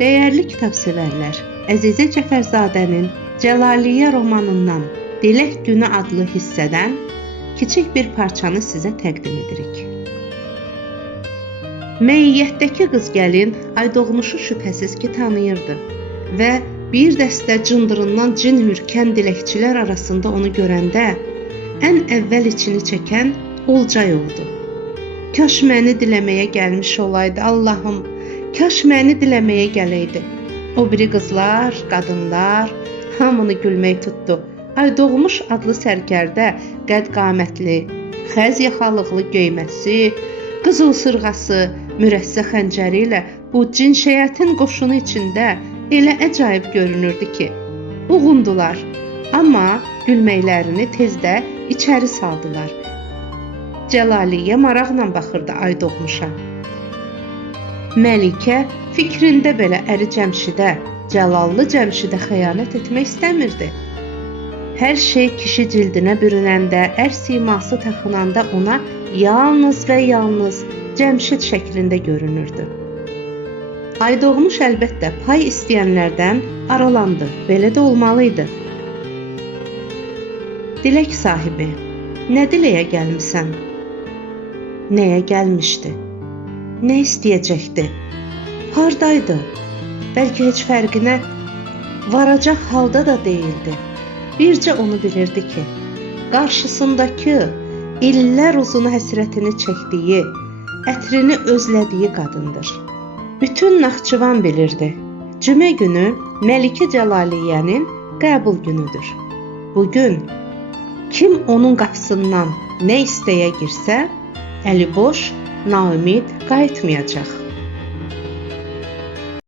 Dəyərli kitabsevərlər, Əzizə Cəfərzadənin Cəlaliyyə romanından Dilək Günü adlı hissədən kiçik bir parçanı sizə təqdim edirik. Məiyyətdəki qız gəlin Aydoğmuşu şübhəsiz ki tanıyırdı və bir dəstə cındırından cin hürkən diləkçilər arasında onu görəndə ən əvvəl içini çəkən Olcay oldu. Kaş məni diləməyə gəlmiş olaydı, Allahım, kaş məni diləməyə gələydi. O biri qızlar, qadınlar hamını gülmək tutdu. Aydoğmuş adlı sərkərdə qədd-qamətli, xəz yaxalıqlı göyməsi, qızıl sırğası, mürəssə xəncəri ilə bu cinşəyətin qoşunu içində elə əcaib görünürdü ki, uğundular, amma gülməklərini tezdə içəri saldılar. Cəlaliyyə maraqla baxırdı Aydoğmuşa. Məlikə fikrində belə əri Cəmşidə, Cəlallı Cəmşidə xəyanət etmək istəmirdi. Hər şey kişi cildinə bürünəndə, ər siması taxınanda ona yalnız və yalnız Cəmşid şəklində görünürdü. Aydoğmuş əlbəttə pay istəyənlərdən aralandı, belə də olmalıydı. Dilək sahibi, nə diləyə gəlmisən? Nəyə gəlmişdi? Nə istəyəcəkdi? Hardaydı? Bəlkə heç fərqinə varacaq halda da deyildi. Bircə onu bilirdi ki, qarşısındakı illər uzunu həsrətini çəkdiyi, ətrini özlədiyi qadındır. Bütün Naxçıvan bilirdi. Cümə günü Məlikə Cəlaliyyənin qəbul günüdür. Bugün kim onun qapısından nə istəyə girsə, əli boş, naümid qayıtmayacaq.